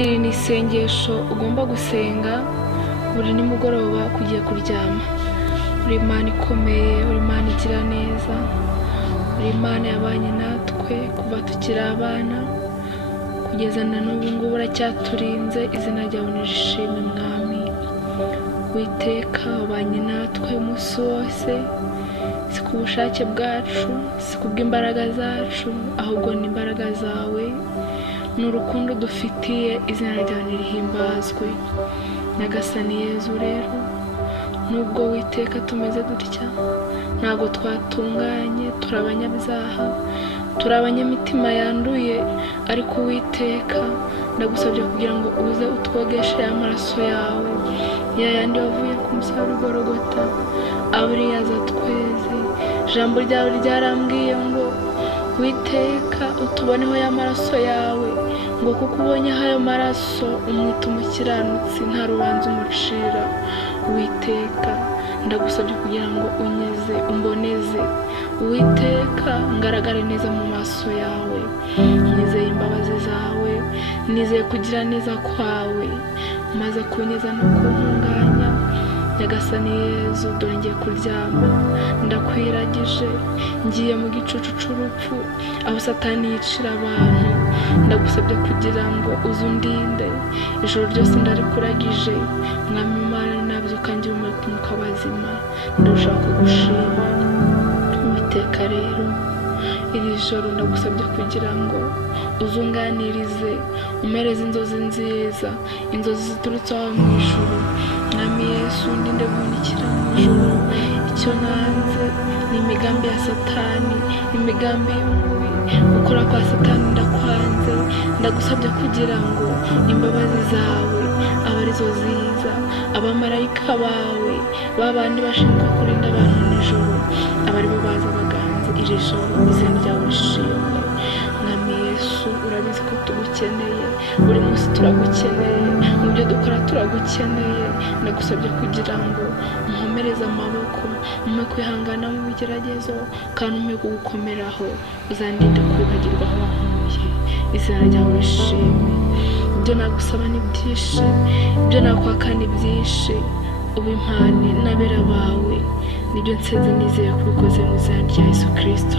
Iri ni isengesho ugomba gusenga buri nimugoroba kugiye kuryama. Uri Imana ikomeye, uri Imana igira neza, uri Imana yabanye natwe kuva tukiri abana kugeza na n'ubu ngubu uracyaturinze. Izina ryawe nirishimwe Mwami. Uwiteka wabanye natwe umunsi wose, si ku bushake bwacu, si kubw'imbaraga zacu, ahubwo ni imbaraga zawe n'urukundo dufitiye. Izina ryawe nirihimbazwe. Nyagasani Yezu rero, nubwo Uwiteka tumeze dutya, ntabwo twatunganye, turi abanyabyaha, turi abanyamitima yanduye, ariko Uwiteka ndagusabye kugira ngo uze utwogeshe amaraso yawe, ya yandi wavuye ku musaraba w'i Gologota, abe ariyo azatweze. Ijambo ryawe ryarambwiye ngo Uwiteka utuboneho y'amaraso yawe, ngo kuko ubonyeho ayo maraso umwita umukiranutsi, nta rubanza umucira. Uwiteka ndagusabye kugira ngo unyeze, umboneze. Uwiteka ngaragare neza mu maso yawe. Nizeye imbabazi zawe, nizeye kugira neza kwawe, maze kunyeza no kuntunganya. Nyagasani Yezu, dore ngiye kuryama, ndakwiragije, ngiye mu gicucu c'urupfu, aho Satani yicira abantu. Ndagusabye kugira ngo uzundinde, ijoro ryose ndarikuragije. Mwami Imana, nabyuka ngihumeka umwuka w'abazima, ndashaka kugushima. Uwiteka rero, iri joro ndagusabye kugira ngo uzunganirize, umereze inzozi nziza, inzozi ziturutse aho mu ijuru. Mwami Yesu, ndinde guhunikira mu ijuru. Icyo nanze ni imigambi ya Satani, imigambi y'umubi, gukora kwa Satani ndakwanze. Ndagusabye kugira ngo imbabazi zawe abe arizo ziza, abamarayika bawe, babandi bashinzwe kurinda abantu nijoro, aba aribo baza baganze iri joro. Izina ryawe rishimwe. Mwami Yesu, urabizi ko tugukeneye, buri munsi turagukeneye, mu byo dukora turagukeneye. Ndagusabye kugira ngo unkomereze amaboko, umpe kwihangana mu bigeragezo, kandi umpe kugukomeraho. Uzandinde kwibagirwa aho wankuye. Izina ryawe rishimwe. Ibyo nagusaba ni byinshi, ibyo nakwaka ni byinshi. Ubimpane n'abera bawe, nibyo nsenze nizeye ko ubikoze mu izina rya Yesu Kristo.